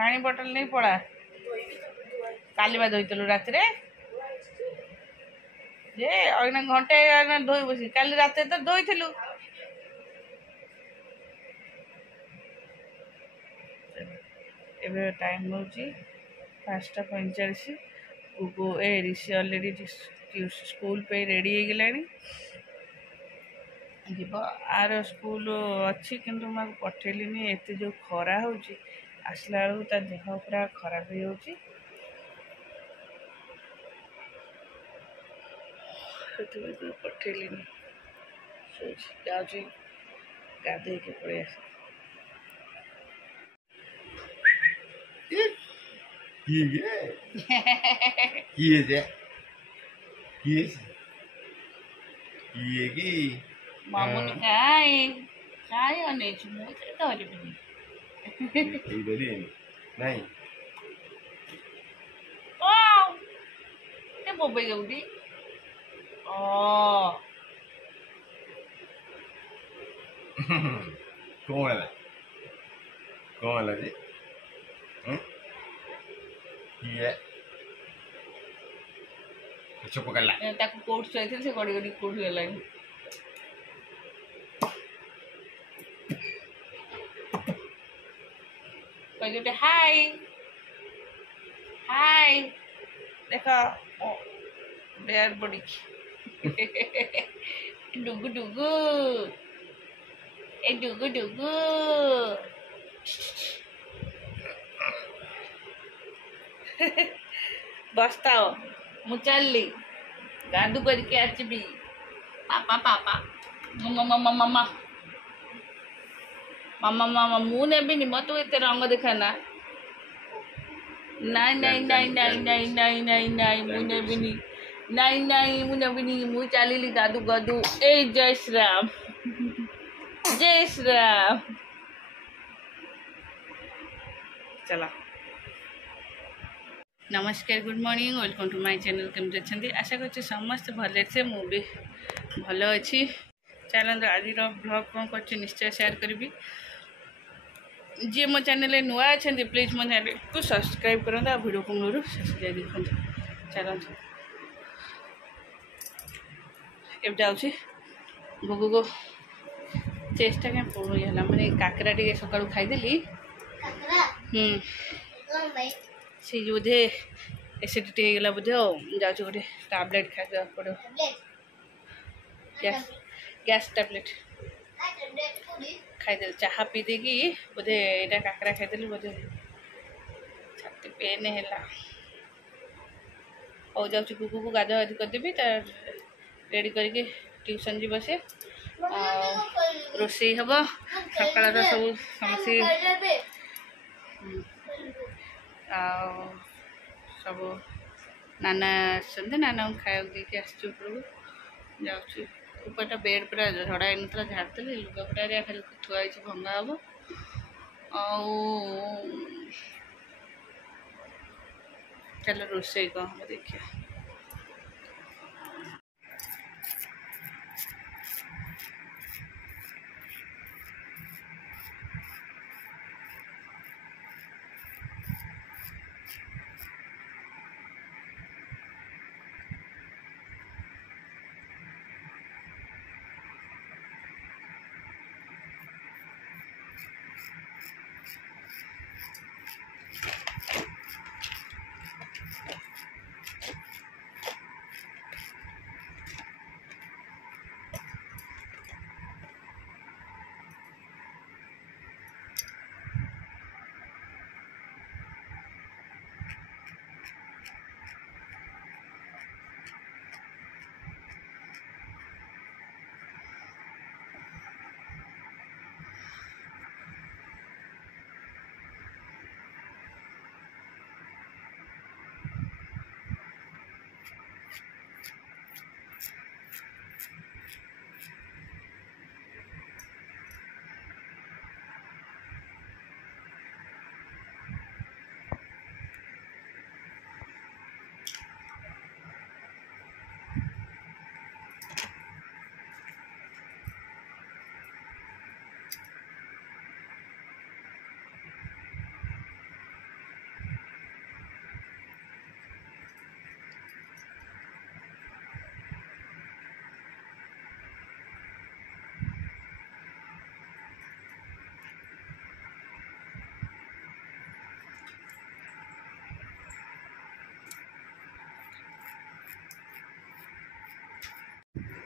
पानी बोतल नहीं पड़ा काली बा धोइलु रात रे जे अइना घंटे धोई बसी काली रात तो धोइलु एबे टाइम होची 5:45 गुगु ए ऋषि ऑलरेडी स्कूल पे रेडी हो गलानी जीव आर स्कूल अच्छी किंतु मैं पठेलिनी एत जो खरा होची आसला बेलू ता देह पूरा खराब हो जाउची पठेलिनी जाउची गाधे के पड़े आस मामुनी काय काय अनेच मुझे धरबिनी नहीं ओ ते बोबे गौडी ओ कौन है जी ये चुप कर ला ताको कोट सहित से गड़ी गड़ी कोट गलानी पहले हाय हाय देखो डेयर बड़ी डुगु डुगु ए डुगु डुगु बस्ताओ मुचल्ली गादू करके आचबी पापा पापा मम्मा मम्मा मम्मा मम्मा मम्मा मुँह नेबिनी मत एत रंग देखाना नाई नाई नाई नाई नाई नाई नाई नाई मुँह नेबिनी नाई नाई मुँह नेबिनी मुँह चलिली गादू गादू ए जय श्री राम जय श्री राम चला नमस्कार good morning welcome to my channel केमती अच्छे आशा कर समस्त भले से मु भी भल अच्छी चलते आज ब्लॉग कौन कर निश्चय शेयर करी जी मो चैनल नुआ अच्छा प्लीज मो चैनल को सब्सक्राइब करते वीडियो को मूल शेष जाए देखते चलते अब जाऊँगी गुगु को चेष्टा क्या पड़ूला मैंने काकरा टे सका खाईदेली से बोधे एसिडिटी होगा बोधे जाऊँ गोटे टैबलेट खाई पड़ो गैस टैबलेट खाईदे चाहा पी देगी बोधे यहाँ काकरा खाईदेली बोधे छाती पेन है और जाऊँ कुकू को गाधा गाधी करदेवी रेडी करके ट्यूशन जीव से रोषे हम सकाल तो सब समस्त सब नाना आसते नाना खाया देके आसपर जाऊँ ऊपर बेड पूरा झड़ा है ना झाड़देली लुगापटा खाली थुआई भंगा हम चलो रोषे कौन हम देखिए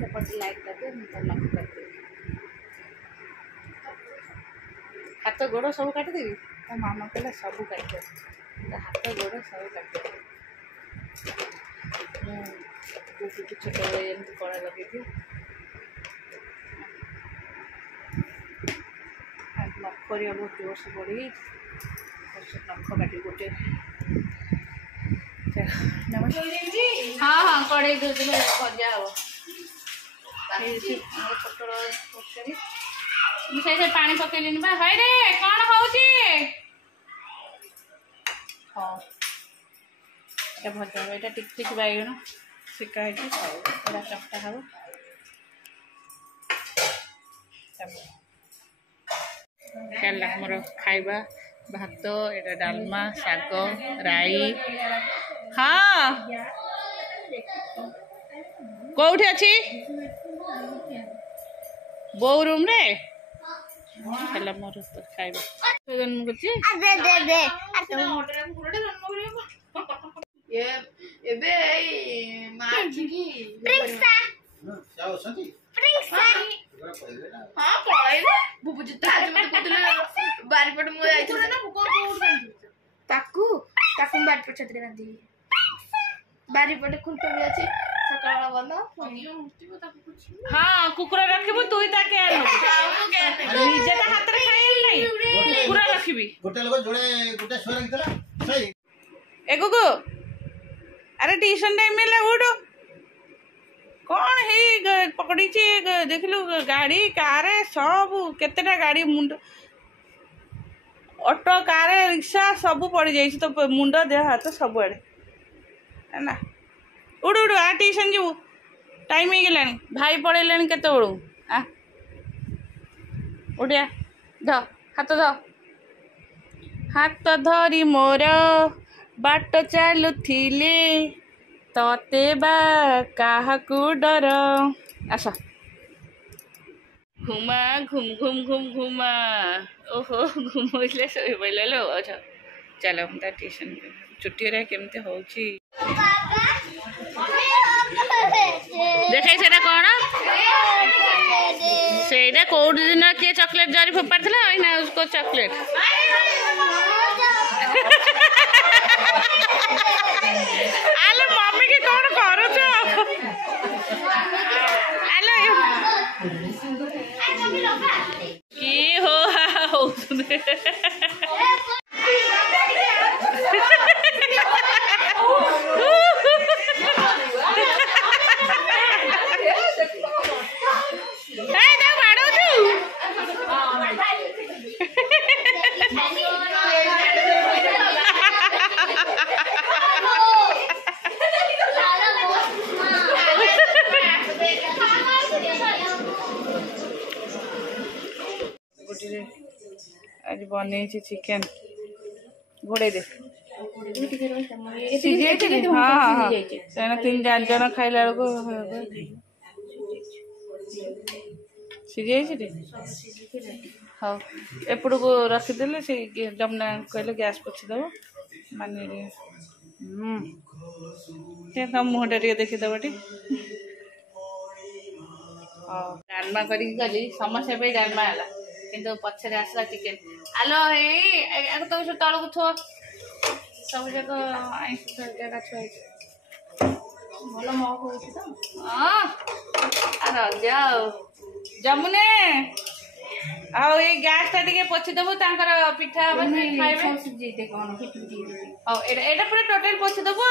ସେପଟେ ଲାଇଟ୍ ଲଗେଇ ମୁଁ ତ ନଖ କାଟିଦେବି। ହାତ ଗୋଡ଼ ସବୁ କାଟିଦେବି। ତା ମାମା କହିଲା ସବୁ କାଟିଦେବ, ତା ହାତ ଗୋଡ଼ ସବୁ କାଟିଦେବ। ମୁଁ ଛୋଟବେଳେ ଏମିତି କଳା ଲଗେଇଦିଏ। ନଖ କରିବା ବହୁତ ଜୋରସେ ପଡ଼ିଯାଇଛି, ନଖ କାଟି ଗୋଟେ। ହଁ କଡ଼େଇ ଦଉଥିଲେ ଭଜା ହବ। ଆମର ପୋଟଳ ତରକାରୀ ମୁଁ ସେଇଥିରେ ପାଣି ପକେଇଲିନି ବା। ଭାଇରେ କ'ଣ ହଉଛି? ହଁ ଏଇଟା ଭଜା ହବ। ଏଇଟା ଟିକ ଟିକ ବାଇଗଣ ଶିକା ହେଇଛି, ଏଇଟା ଚକଟା ହବ। ହେଲା ଆମର ଖାଇବା ଭାତ, ଏଇଟା ଡାଲମା, ଶାଗ, ରାଇ। ହଁ କୋଉଠି ଅଛି? ବୋଉ ରୁମରେ। ହେଲା ମୋର ତ ଖାଇବା ଜନ୍ମ କରୁଛି। ଏବେ ବାରିପଟେ ମୁଁ ଯାଇଥିଲି ତାକୁ ବାରିପଟ ଛାତରେ ବାନ୍ଧିବି। ବାରିପଟେ ଖୁଣ୍ଟ ବି ଅଛି, ସକାଳ ବନ୍ଦ। ହଁ କୁକୁର ରଖିବୁ, ତୁଇ ତା କେୟାର ନବୁ। ନିଜେ ତା ହାତରେ ଖାଇଲି ନାହିଁ, କୁକୁର ରଖିବି। ଗୋଟେ ଲୋକ ଗୋଟେ ଶୋଇ ରଖିଥିଲା ଏ ଗୁଗୁ। ଆରେ ଟ୍ୟୁସନ ଟାଇମ ହେଲା, ଉଠୁ। କ'ଣ ହେଇ ପକଡ଼ିଛି ଦେଖିଲୁ? ଗାଡ଼ି କାର ସବୁ କେତେଟା ଗାଡ଼ି ମୁଣ୍ଡ, ଅଟୋ କାର ରିକ୍ସା ସବୁ ପଡ଼ିଯାଇଛି ତ ମୁଣ୍ଡ ଦେହ ହାତ ସବୁଆଡ଼େ ହେଲା। ଉଠୁ ଉଠୁ ଆ ଟ୍ୟୁସନ ଯିବୁ, ଟାଇମ୍ ହେଇଗଲାଣି। ଭାଇ ପଳେଇଲାଣି କେତେବେଳୁ। ଉଠିଆ, ଧ ହାତ ଧ। ହାତ ଧରି ମୋର ବାଟ ଚାଲୁଥିଲେ, ତତେ ବା କାହାକୁ ଡର। ଆସ ଘୁମା ଘୁମ ଘୁମ ଘୁମ ଘୁମା। ଓହୋ ଘୁମୋଇଲେ ଶୋଇ ପଇଲା ଲୋ। ଆଚ୍ଛା ଚାଲ ମୁଁ ତା ଟ୍ୟୁସନ ଛୁଟିରେ କେମିତି ହଉଛି ଦେଖାଇ। ସେଇଟା କ'ଣ? ସେଇଟା କୋଉଠି ଦିନ କିଏ ଚକୋଲେଟ ଜରି ଫୋପାଡ଼ିଥିଲା, ଏଇନା ଚକୋଲେଟ। ଆଲୋ ମମି କି କ'ଣ କରୁଛ? ଆଲୋ କି ହୋ ହା ହଉଛନ୍ତି। आज बनेଇଛି ଚିକେନ। ଘୋଡ଼େଇ ଦେ। ସିଝେଇଥିଲି। ହଁ ହଁ ତେଣୁ 3-4 ଜଣ ଖାଇଲା ବେଳକୁ ସିଝେଇଛି। ହଉ ଏପଟକୁ ରଖିଦେଲେ ସେ ଯମୁନା କହିଲେ ଗ୍ୟାସ୍ ପୋଛିଦେବ। ମାନେ ତମ ମୁହଁଟା ଟିକେ ଦେଖିଦେବ ଟି। ହଉ ଡାଲମା କରିକି ଗଲି, ସମସ୍ୟା ପାଇଁ ଡାଲମା ହେଲା, କିନ୍ତୁ ପଛରେ ଆସିଲା ଚିକେନ। ଆଲୋ ଏଇ ତମ ତଳକୁ ଥୁଅ, ସବୁ ଯାକ ଆଇଁଷ ଜାଗା ଛୁଆ ହେଇଛି। ଭଲ ମହକ ହଉଛି ତ। ହଁ ରଜ ଆଉ ଯମୁନେ ଆଉ ଏଇ ଗ୍ୟାସ୍ ଟା ଟିକେ ପୋଛିଦବୁ, ତାଙ୍କର ପିଠା ହବ ଖାଇବେ। ହଉ ଏଇଟା ପୁରା ଟୋଟାଲ ପୋଛିଦବୁ।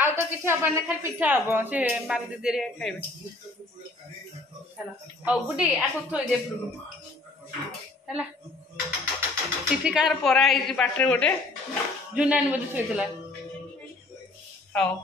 ଆଉ ତ କିଛି ହବନି, ଖାଲି ପିଠା ହବ। ସେ ମାରି ଦିଦି ଖାଇବେ ହେଲା। ହଉ ଗୁଡି ଆକୁ ଥୋଇଦେ ହେଲା। ଚିଠି କାହାର ପରା ହେଇଛି ବାଟରେ ଗୋଟେ, ଝୁନାନି ବୋଧେ ଥୋଇଥିଲା। ହଉ।